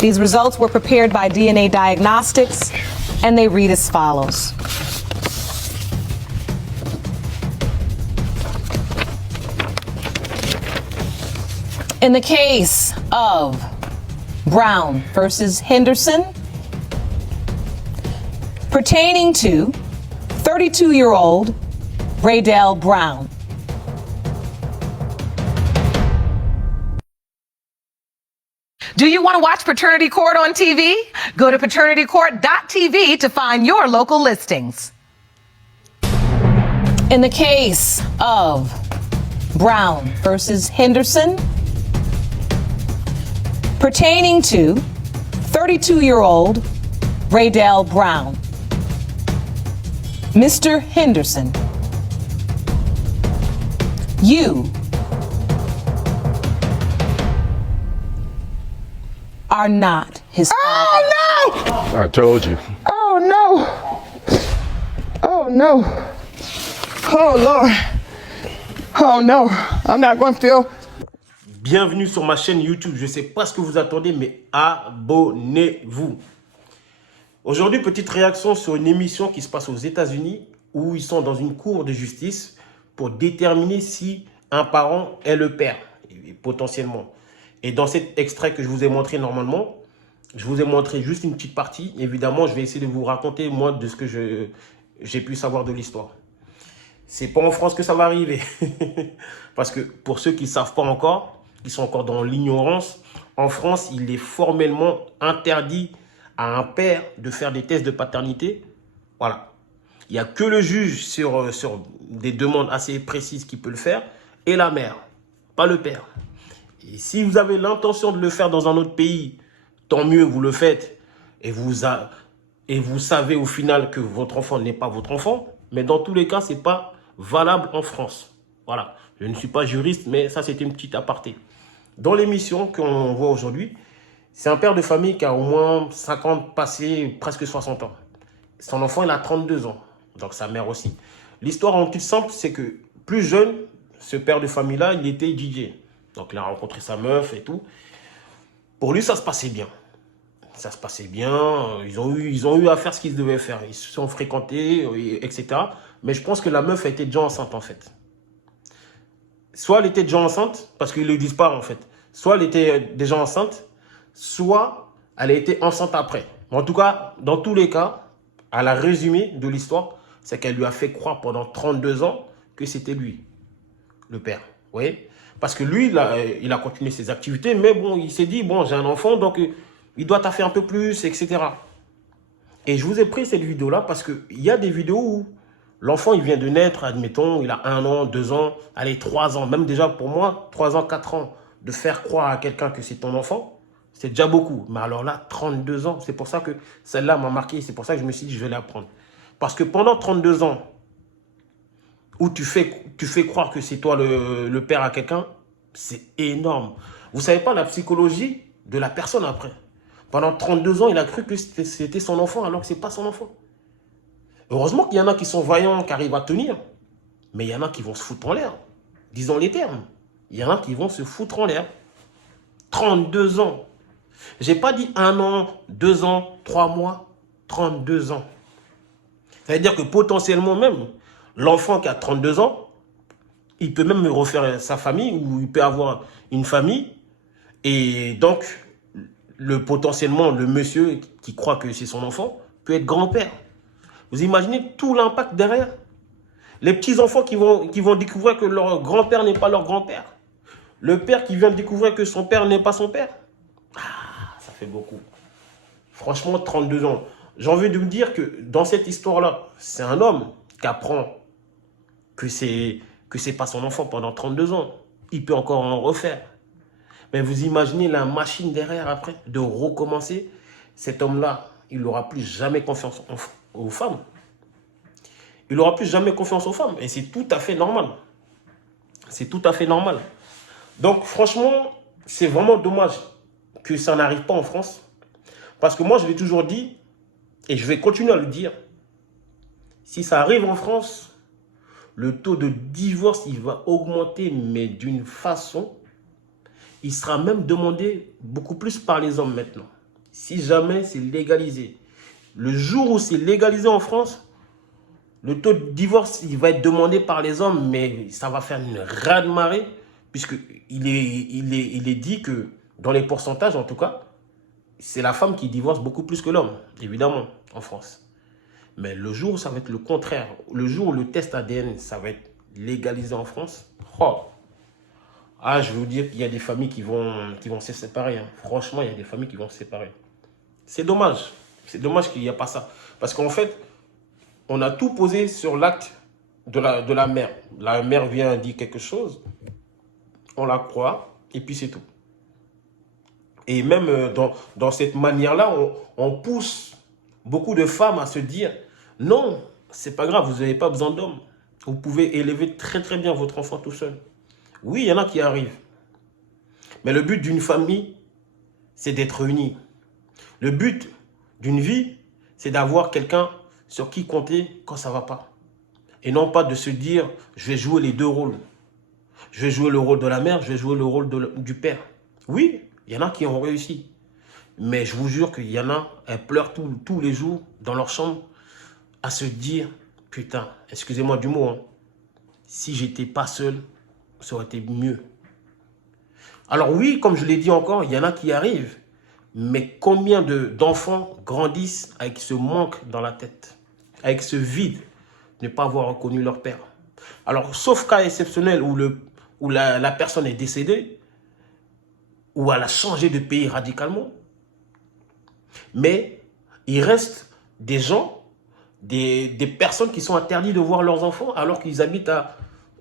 These results were prepared by DNA Diagnostics, and they read as follows. In the case of Brown versus Henderson, pertaining to 32-year-old Raydell Brown. Do you want to watch Paternity Court on TV? Go to paternitycourt.tv to find your local listings. In the case of Brown versus Henderson, pertaining to 32-year-old Raydell Brown. Mr. Henderson, you are not his father. Oh no! I told you. Oh no! Oh no! Oh Lord! Oh no! I'm not going to feel. Bienvenue sur ma chaîne YouTube. Je ne sais pas ce que vous attendez, mais abonnez-vous. Aujourd'hui, petite réaction sur une émission qui se passe aux États-Unis où ils sont dans une cour de justice pour déterminer si un parent est le père, potentiellement. Et dans cet extrait que je vous ai montré normalement, je vous ai montré juste une petite partie. Évidemment, je vais essayer de vous raconter, moi, de ce que j'ai pu savoir de l'histoire. C'est pas en France que ça va arriver. Parce que pour ceux qui ne savent pas encore, qui sont encore dans l'ignorance, en France, il est formellement interdit à un père de faire des tests de paternité. Voilà. Il n'y a que le juge sur des demandes assez précises qui peut le faire, et la mère, pas le père. Et si vous avez l'intention de le faire dans un autre pays, tant mieux, vous le faites. Et vous savez au final que votre enfant n'est pas votre enfant. Mais dans tous les cas, ce n'est pas valable en France. Voilà. Je ne suis pas juriste, mais ça, c'était une petite aparté. Dans l'émission qu'on voit aujourd'hui, c'est un père de famille qui a au moins 50, passé presque 60 ans. Son enfant, il a 32 ans. Donc sa mère aussi. L'histoire en toute simple, c'est que plus jeune, ce père de famille-là, il était DJ. Donc il a rencontré sa meuf et tout. Pour lui, ça se passait bien. Ça se passait bien. Ils ont eu à faire ce qu'ils devaient faire. Ils se sont fréquentés, etc. Mais je pense que la meuf a été déjà enceinte, en fait. Soit elle était déjà enceinte, parce qu'ils ne le disent pas, en fait. Soit elle était déjà enceinte, soit elle a été enceinte après. En tout cas, dans tous les cas, à la résumé de l'histoire, c'est qu'elle lui a fait croire pendant 32 ans que c'était lui, le père. Vous voyez? Parce que lui, il a continué ses activités, mais bon, il s'est dit, bon, j'ai un enfant, donc il doit taffer un peu plus, etc. Et je vous ai pris cette vidéo-là parce qu'il y a des vidéos où l'enfant, il vient de naître, admettons, il a 1 an, 2 ans, allez, 3 ans. Même déjà pour moi, 3 ans, 4 ans, de faire croire à quelqu'un que c'est ton enfant, c'est déjà beaucoup. Mais alors là, 32 ans, c'est pour ça que celle-là m'a marqué. C'est pour ça que je me suis dit, je vais l'apprendre. Parce que pendant 32 ans, où tu fais croire que c'est toi le père à quelqu'un, c'est énorme. Vous ne savez pas la psychologie de la personne après. Pendant 32 ans, il a cru que c'était son enfant alors que ce n'est pas son enfant. Heureusement qu'il y en a qui sont vaillants, qui arrivent à tenir. Mais il y en a qui vont se foutre en l'air. Disons les termes. Il y en a qui vont se foutre en l'air. 32 ans. Je n'ai pas dit 1 an, 2 ans, 3 mois. 32 ans. Ça veut dire que potentiellement même, l'enfant qui a 32 ans, il peut même refaire sa famille ou il peut avoir une famille. Et donc, potentiellement, le monsieur qui croit que c'est son enfant peut être grand-père. Vous imaginez tout l'impact derrière? Les petits-enfants qui vont découvrir que leur grand-père n'est pas leur grand-père. Le père qui vient de découvrir que son père n'est pas son père. Ah, ça fait beaucoup. Franchement, 32 ans. J'ai envie de me dire que dans cette histoire-là, c'est un homme qui apprend que c'est pas son enfant pendant 32 ans. Il peut encore en refaire. Mais vous imaginez la machine derrière après, de recommencer. Cet homme-là, il n'aura plus jamais confiance aux femmes. Il n'aura plus jamais confiance aux femmes. Et c'est tout à fait normal. C'est tout à fait normal. Donc franchement, c'est vraiment dommage que ça n'arrive pas en France. Parce que moi, je l'ai toujours dit, et je vais continuer à le dire, si ça arrive en France, le taux de divorce, il va augmenter, mais d'une façon. il sera même demandé beaucoup plus par les hommes maintenant. Si jamais c'est légalisé. Le jour où c'est légalisé en France, le taux de divorce, il va être demandé par les hommes, mais ça va faire une raz-de-marée, puisqu'il est dit que, dans les pourcentages en tout cas, c'est la femme qui divorce beaucoup plus que l'homme, évidemment, en France. Mais le jour où ça va être le contraire, le jour où le test ADN, ça va être légalisé en France, oh, ah, je vais vous dire qu'il y a des familles qui vont se séparer. Hein. Franchement, il y a des familles qui vont se séparer. C'est dommage. C'est dommage qu'il n'y a pas ça. Parce qu'en fait, on a tout posé sur l'acte de la mère. La mère vient dire quelque chose, on la croit, et puis c'est tout. Et même dans cette manière-là, on pousse beaucoup de femmes à se dire « Non, c'est pas grave, vous n'avez pas besoin d'hommes. Vous pouvez élever très très bien votre enfant tout seul. » Oui, il y en a qui arrivent. Mais le but d'une famille, c'est d'être unis. Le but d'une vie, c'est d'avoir quelqu'un sur qui compter quand ça ne va pas. Et non pas de se dire, je vais jouer les deux rôles. Je vais jouer le rôle de la mère, je vais jouer le rôle du père. Oui, il y en a qui ont réussi. Mais je vous jure qu'il y en a, elles pleurent tous les jours dans leur chambre à se dire, putain, excusez-moi du mot, hein, si j'étais pas seul, ça aurait été mieux. Alors oui, comme je l'ai dit encore, il y en a qui arrivent. Mais combien d'enfants grandissent avec ce manque dans la tête, avec ce vide, de ne pas avoir reconnu leur père. Alors, sauf cas exceptionnel où la personne est décédée, ou elle a changé de pays radicalement, mais il reste des gens, des personnes qui sont interdites de voir leurs enfants alors qu'ils habitent à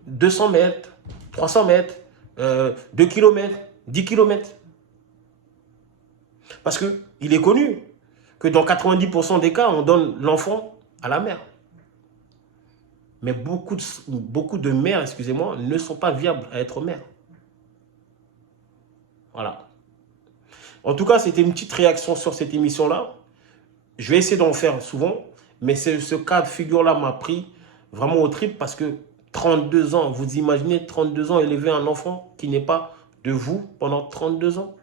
200 mètres, 300 mètres, 2 km, 10 km. Parce qu'il est connu que dans 90% des cas, on donne l'enfant à la mère. Mais beaucoup de mères, excusez-moi, ne sont pas viables à être mères. Voilà. En tout cas, c'était une petite réaction sur cette émission-là. Je vais essayer d'en faire souvent. Mais ce cas de figure-là m'a pris vraiment au trip parce que 32 ans, vous imaginez 32 ans élever un enfant qui n'est pas de vous pendant 32 ans.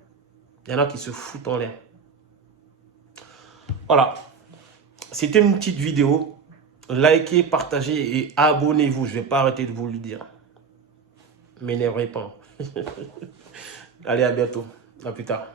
Il y en a qui se foutent en l'air. Voilà. C'était une petite vidéo. Likez, partagez et abonnez-vous. Je ne vais pas arrêter de vous le dire. M'énervez pas. Allez, à bientôt. À plus tard.